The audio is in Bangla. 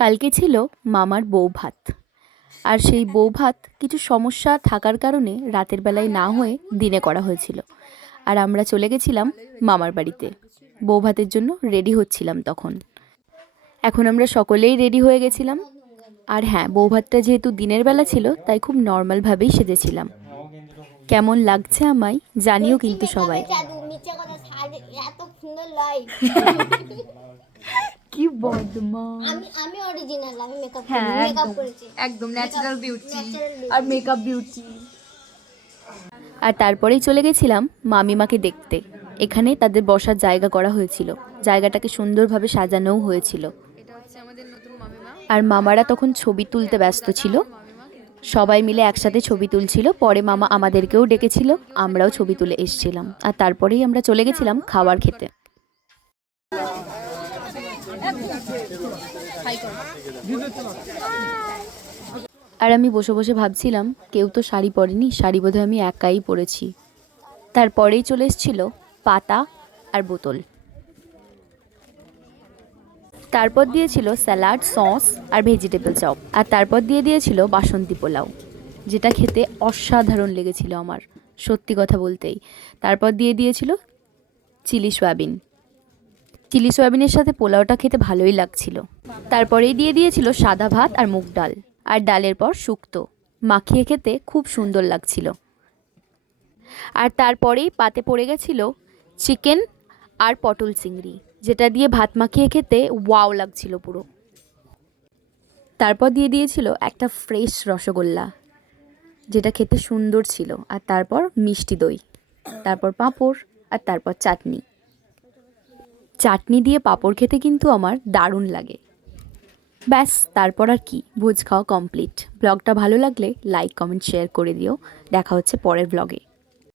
কালকে ছিল মামার বউ ভাত। আর সেই বউ ভাত কিছু সমস্যা থাকার কারণে রাতের বেলায় না হয়ে দিনে করা হয়েছিল। আর আমরা চলে গেছিলাম মামার বাড়িতে বউ ভাতের জন্য রেডি হচ্ছিলাম তখন। এখন আমরা সকলেই রেডি হয়ে গেছিলাম। আর হ্যাঁ, বউ ভাতটা যেহেতু দিনের বেলা ছিল তাই খুব নর্মালভাবেই সেজেছিলাম। কেমন লাগছে আমায় জানিও কিন্তু সবাই। কি বদমা, আমি অরিজিনাল, আমি মেকআপ করেছি একদম ন্যাচারাল বিউটি আর মেকআপ বিউটি। আর তারপরেই চলে গেছিলাম মামিমাকে দেখতে। এখানে তাদের বসার জায়গা করা হয়েছিল, জায়গাটাকে সুন্দরভাবে সাজানোও হয়েছিল। আর মামারা তখন ছবি তুলতে ব্যস্ত ছিল, সবাই মিলে একসাথে ছবি তুলছিল। পরে মামা আমাদেরকেও ডেকেছিল, আমরাও ছবি তুলে এসেছিলাম। আর তারপরেই আমরা চলে গেছিলাম খাবার খেতে। আর আমি বসে বসে ভাবছিলাম কেউ তো শাড়ি পরেনি, শাড়ি বোধহয় আমি একাই পরেছি। তারপরেই চলে এসেছিল পাতা আর বোতল। তারপর দিয়েছিল স্যালাড, সস আর ভেজিটেবল চপ। আর তারপর দিয়েছিল বাসন্তী পোলাও, যেটা খেতে অসাধারণ লেগেছিল আমার, সত্যি কথা বলতেই। তারপর দিয়েছিল চিলি সয়াবিন। চিলি সয়াবিনের সাথে পোলাওটা খেতে ভালোই লাগছিল। তারপরেই দিয়েছিল সাদা ভাত আর মুগ ডাল, আর ডালের পর শুক্তো মাখিয়ে খেতে খুব সুন্দর লাগছিল। আর তারপরেই পাতে পড়ে গেছিল চিকেন আর পটল চিংড়ি, যেটা দিয়ে ভাত মাখিয়ে খেতে ওয়াও লাগছিল পুরো। তারপর দিয়েছিল একটা ফ্রেশ রসগোল্লা, যেটা খেতে সুন্দর ছিল। আর তারপর মিষ্টি দই, তারপর পাঁপড়, আর তারপর চাটনি। চাটনি দিয়ে পাঁপড় খেতে কিন্তু আমার দারুণ লাগে। ব্যাস, তারপর আর কি, ভোজ খাওয়া কমপ্লিট। ব্লগটা ভালো লাগলে লাইক, কমেন্ট, শেয়ার করে দিও। দেখা হচ্ছে পরের ব্লগে।